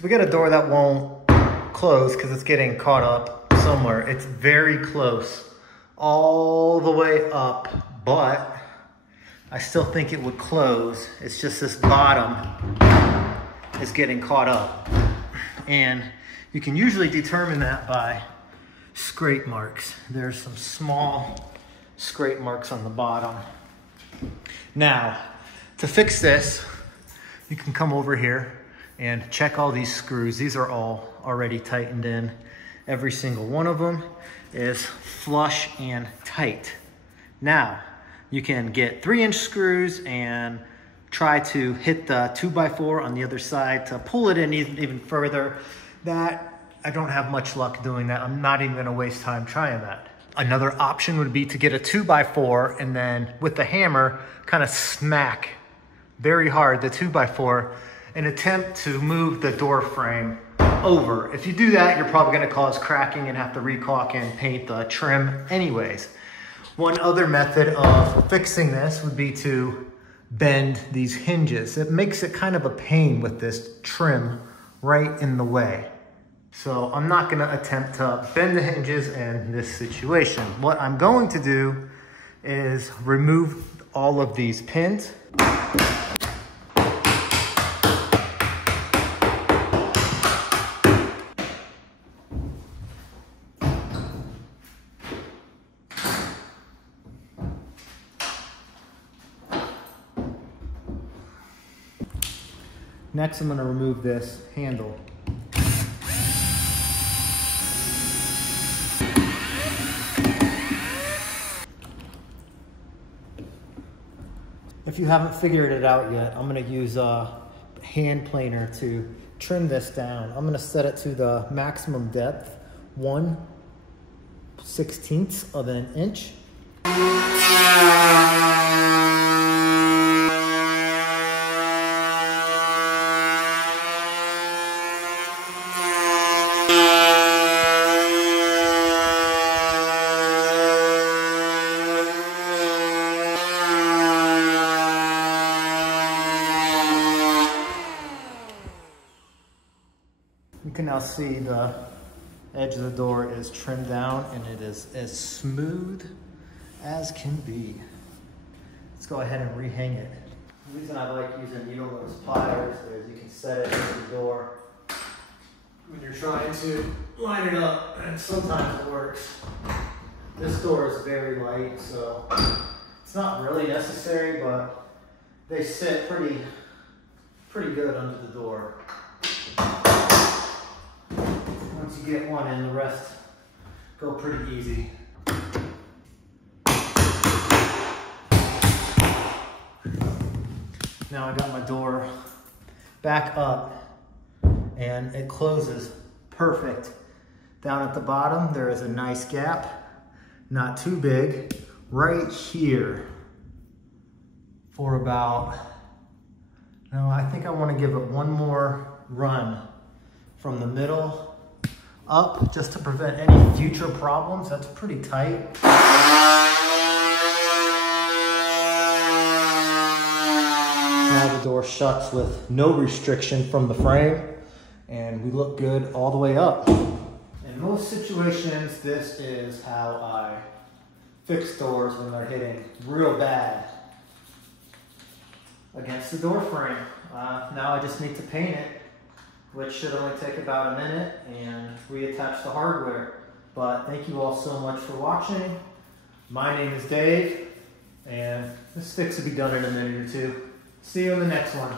So we got a door that won't close because it's getting caught up somewhere. It's very close all the way up, but I still think it would close. It's just this bottom is getting caught up. And you can usually determine that by scrape marks. There's some small scrape marks on the bottom. Now, to fix this, you can come over here and check all these screws. These are all already tightened in. Every single one of them is flush and tight. Now, you can get 3-inch screws and try to hit the 2x4 on the other side to pull it in even further. That, I don't have much luck doing that. I'm not even gonna waste time trying that. Another option would be to get a 2x4 and then with the hammer, kind of smack very hard the 2x4 and attempt to move the door frame over. If you do that, you're probably gonna cause cracking and have to recaulk and paint the trim anyways. One other method of fixing this would be to bend these hinges. It makes it kind of a pain with this trim right in the way. So I'm not gonna attempt to bend the hinges in this situation. What I'm going to do is remove all of these pins. Next, I'm going to remove this handle. If you haven't figured it out yet, I'm going to use a hand planer to trim this down. I'm going to set it to the maximum depth, 1/16 of an inch. You can now see the edge of the door is trimmed down and it is as smooth as can be. Let's go ahead and rehang it. The reason I like using needle-nose pliers is you can set it into the door when you're trying to line it up, and sometimes it works. This door is very light, so it's not really necessary, but they sit pretty good under the door. Once you get one in, the rest go pretty easy. Now I got my door back up and it closes perfect. Down at the bottom, there is a nice gap, not too big, right here for about, no, I think I want to give it one more run from the middle up just to prevent any future problems. That's pretty tight. Now the door shuts with no restriction from the frame and we look good all the way up. In most situations, this is how I fix doors when they're hitting real bad against the door frame. Now I just need to paint it, which should only take about a minute, and reattach the hardware. But thank you all so much for watching. My name is Dave, and this fix will be done in a minute or two. See you in the next one.